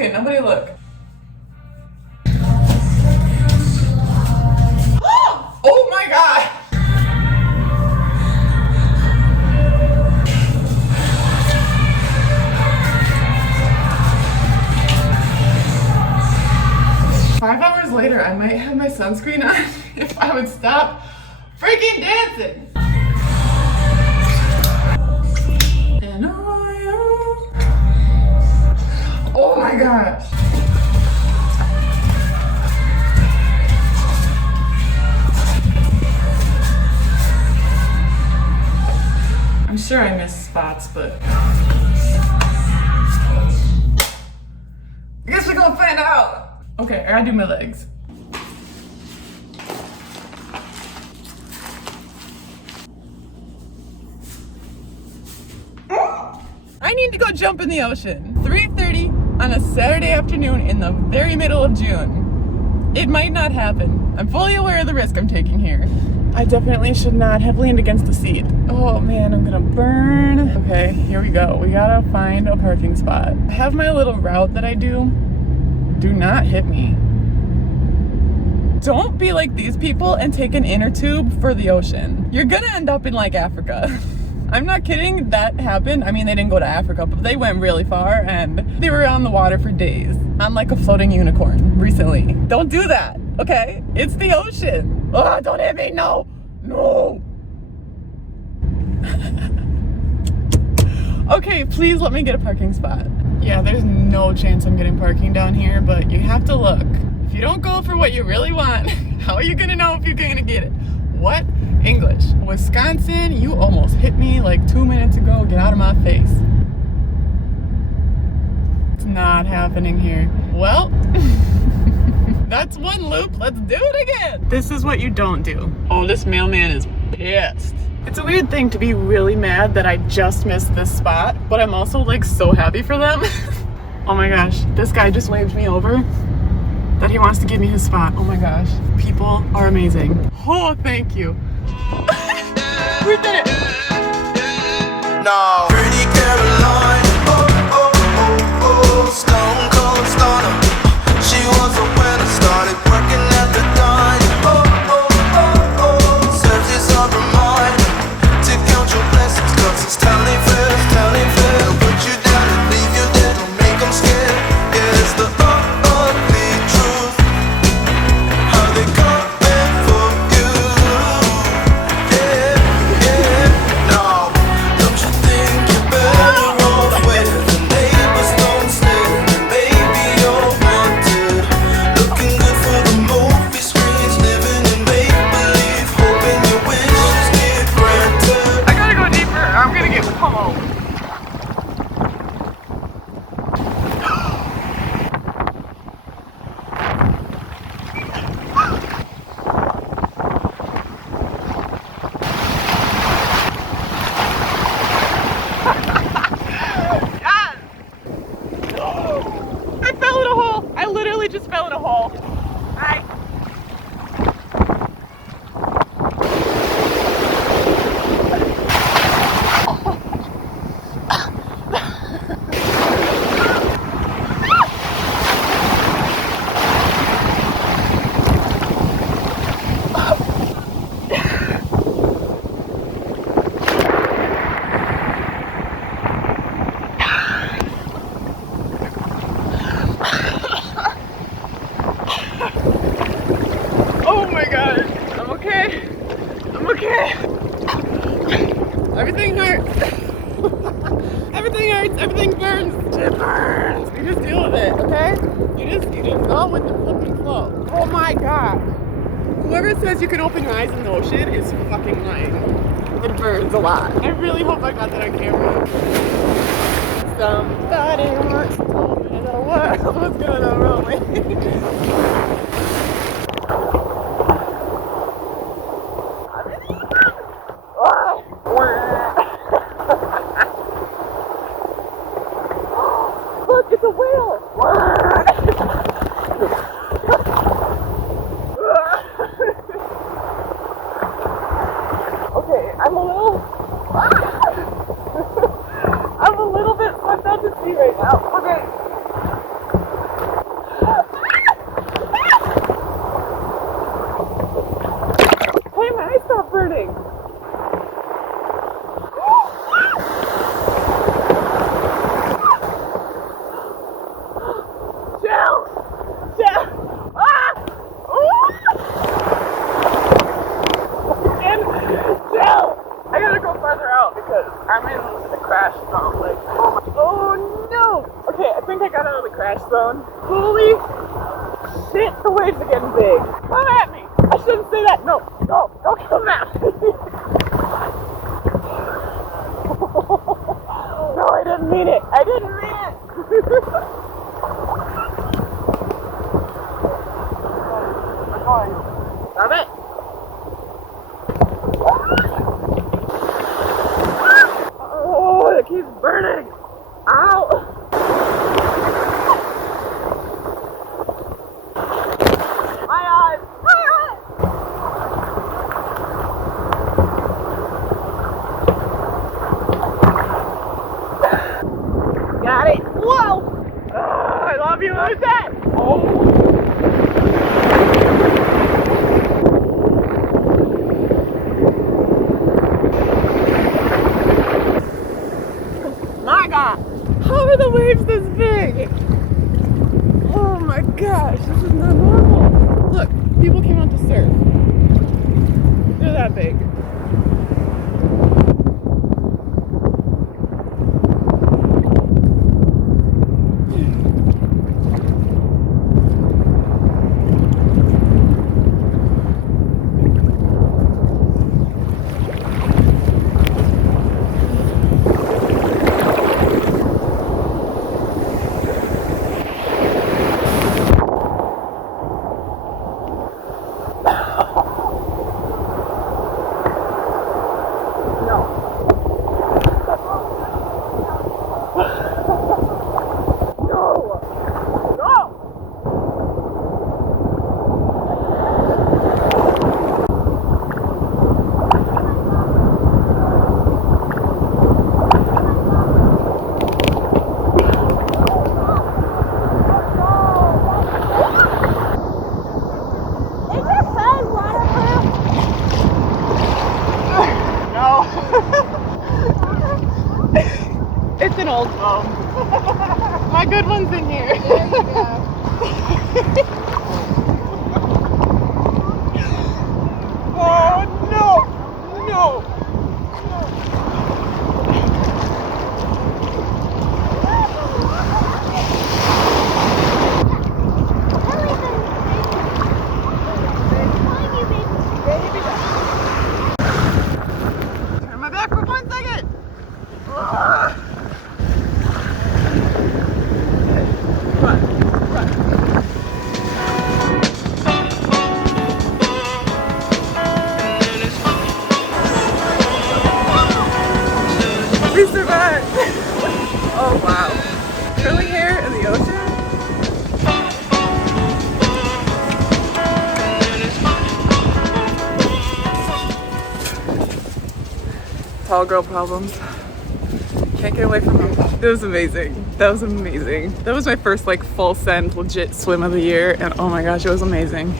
Okay, nobody look. Oh my God! 5 hours later, I might have my sunscreen on if I would stop freaking dancing. And oh my gosh. I'm sure I missed spots, but I guess we're gonna find out. Okay, I gotta do my legs. I need to go jump in the ocean. 3:30 on a Saturday afternoon in the very middle of June. It might not happen. I'm fully aware of the risk I'm taking here. I definitely should not have leaned against the seat. Oh man, I'm gonna burn. Okay, here we go. We gotta find a parking spot. I have my little route that I do. Do not hit me. Don't be like these people and take an inner tube for the ocean. You're gonna end up in like Africa. I'm not kidding, that happened. I mean, they didn't go to Africa, but they went really far and they were on the water for days. On like a floating unicorn recently. Don't do that, okay? It's the ocean. Oh, don't hit me, no, no. Okay, please let me get a parking spot. Yeah, there's no chance I'm getting parking down here, but you have to look. If you don't go for what you really want, how are you gonna know if you're gonna get it? What? English. Wisconsin, you almost hit me like 2 minutes ago. Get out of my face. It's not happening here. Well, that's one loop. Let's do it again. This is what you don't do. Oh, this mailman is pissed. It's a weird thing to be really mad that I just missed this spot, but I'm also like so happy for them. Oh my gosh, this guy just waved me over that he wants to give me his spot. Oh my gosh, people are amazing. Oh, thank you. We did it. No. Pretty Caroline, oh, oh, oh, oh, stone cold stunner. She was a winner, started working at the dine. Oh, oh, oh, oh, serves his upper mind to count your blessings, cause it's telling fair, put you down and leave you dead, don't make them scared. Yeah, it's the ugly truth, how they come in for you. Yeah, yeah, no, don't you think you're better off where the neighbors don't stare? Maybe you're wanted, looking good for the movie screens, living in make-believe, hoping your wishes get granted. I gotta go deeper. I'm gonna get pummeled. I fell in a hole. I literally just fell in a hole. Hi. Oh my god. I'm okay. I'm okay. Everything hurts. Everything hurts. Everything burns. It burns. You just deal with it, okay? You just go with the flipping flow. Oh my god. Whoever says you can open your eyes in the ocean is fucking lying. It burns a lot. I really hope I got that on camera. Somebody once told me the world was gonna roll me. Look, it's a whale! Okay, I'm a little bit sucked out to sea right now. Okay. Okay, I think I got out of the crash zone. Holy shit, the waves are getting big. Come at me. I shouldn't say that. No, don't come at me. No, I didn't mean it. I didn't mean it. Stop it. Oh, it keeps burning. Ow. My eyes. Got it. Whoa. Oh, I love you. Who's that? Oh. My God, how are the waves this big? Oh my gosh, this is not normal. Look, people came out to surf. They're that big. It's an old phone. My good one's in here. There you go. Oh no! No! Turn my back for 1 second. We survived! Oh wow. Curly hair in the ocean? Tall girl problems. Can't get away from them. It was amazing. That was amazing. That was my first like full send legit swim of the year, and oh my gosh, it was amazing.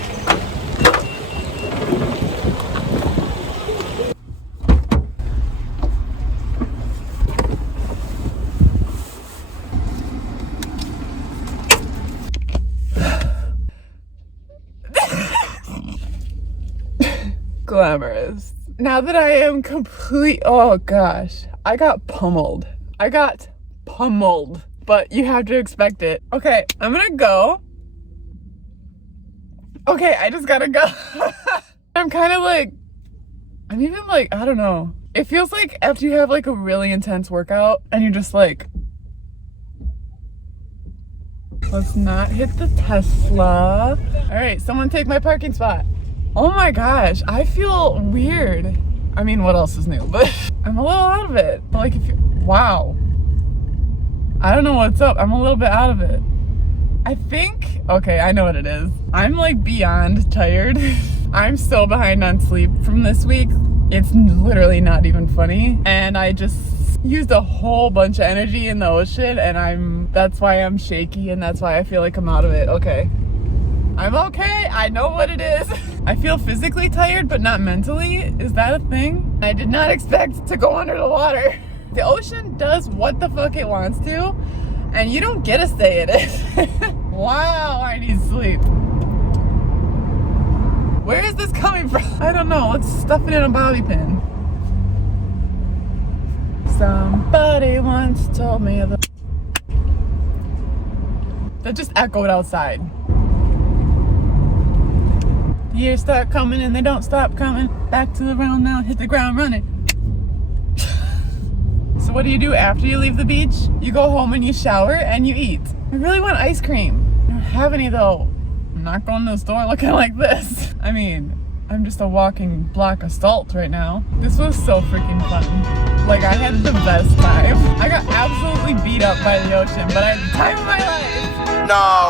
Glamorous. Now that I am oh gosh, I got pummeled. But you have to expect it. Okay, I'm gonna go. Okay, I just gotta go. I'm kind of like, I'm even like, I don't know. It feels like after you have like a really intense workout and you're just like, let's not hit the Tesla. All right, someone take my parking spot. Oh my gosh, I feel weird. I mean, what else is new? But I'm a little out of it. Like, wow. I don't know what's up. I'm a little bit out of it. I think, okay, I know what it is. I'm like beyond tired. I'm so behind on sleep from this week. It's literally not even funny. And I just used a whole bunch of energy in the ocean, and that's why I'm shaky, and that's why I feel like I'm out of it. Okay. I'm okay. I know what it is. I feel physically tired, but not mentally. Is that a thing? I did not expect to go under the water. The ocean does what the fuck it wants to, and you don't get to stay in it. Wow, I need sleep. Where is this coming from? I don't know. Let's stuff it in a bobby pin. Somebody once told me That just echoed outside. The years start coming and they don't stop coming. Back to the round now, hit the ground running. So what do you do after you leave the beach? You go home and you shower and you eat. I really want ice cream. I don't have any though. I'm not going to the store looking like this. I mean, I'm just a walking block of salt right now. This was so freaking fun. Like, I had the best time. I got absolutely beat up by the ocean, but I had the time of my life. No.